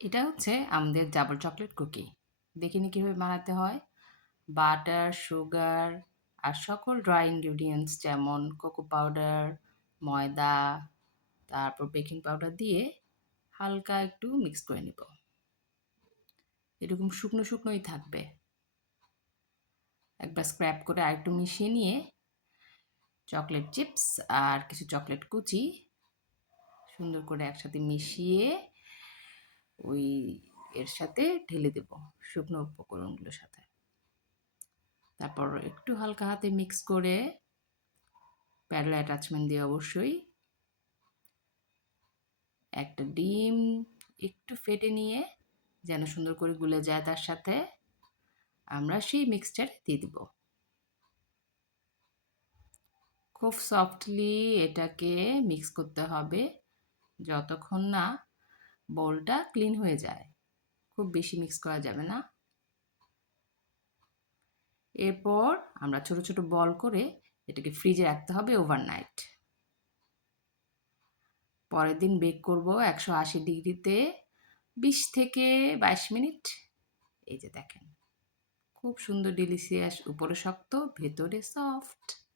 এটা হচ্ছে আমাদের ডাবল চকলেট কুকি। দেখিনি কিভাবে বানাতে হয়। বাটার, সুগার আর সকল ড্রাই ইনগ্রিডিয়েন্টস যেমন কোকো পাউডার, ময়দা, তারপর বেকিং পাউডার দিয়ে হালকা একটু মিক্স করে নিব। এরকম শুকনো শুকনোই থাকবে। একবার স্ক্র্যাপ করে আরেকটু মিশিয়ে নিয়ে চকলেট চিপস আর কিছু চকলেট কুচি সুন্দর করে একসাথে মিশিয়ে ওই এর সাথে ঢেলে দেব শুকনো উপকরণগুলোর সাথে। তারপর একটু হালকা হাতে মিক্স করে প্যাডেল অ্যাটাচমেন্ট দিয়ে অবশ্যই একটা ডিম একটু ফেটে নিয়ে যেন সুন্দর করে গুলে যায় তার সাথে আমরা সেই মিক্সচার দিয়ে দিব। খুব সফটলি এটাকে মিক্স করতে হবে যতক্ষণ না বোলটা ক্লিন হয়ে যায়। খুব বেশি মিক্স করা যাবে না। এরপর আমরা ছোট ছোট বল করে এটাকে ফ্রিজে রাখতে হবে ওভারনাইট। পরের দিন বেক করব 180 ডিগ্রিতে 20 থেকে 22 মিনিট। এই যে দেখেন, খুব সুন্দর ডিলিশিয়াস, উপরে শক্ত ভেতরে সফট।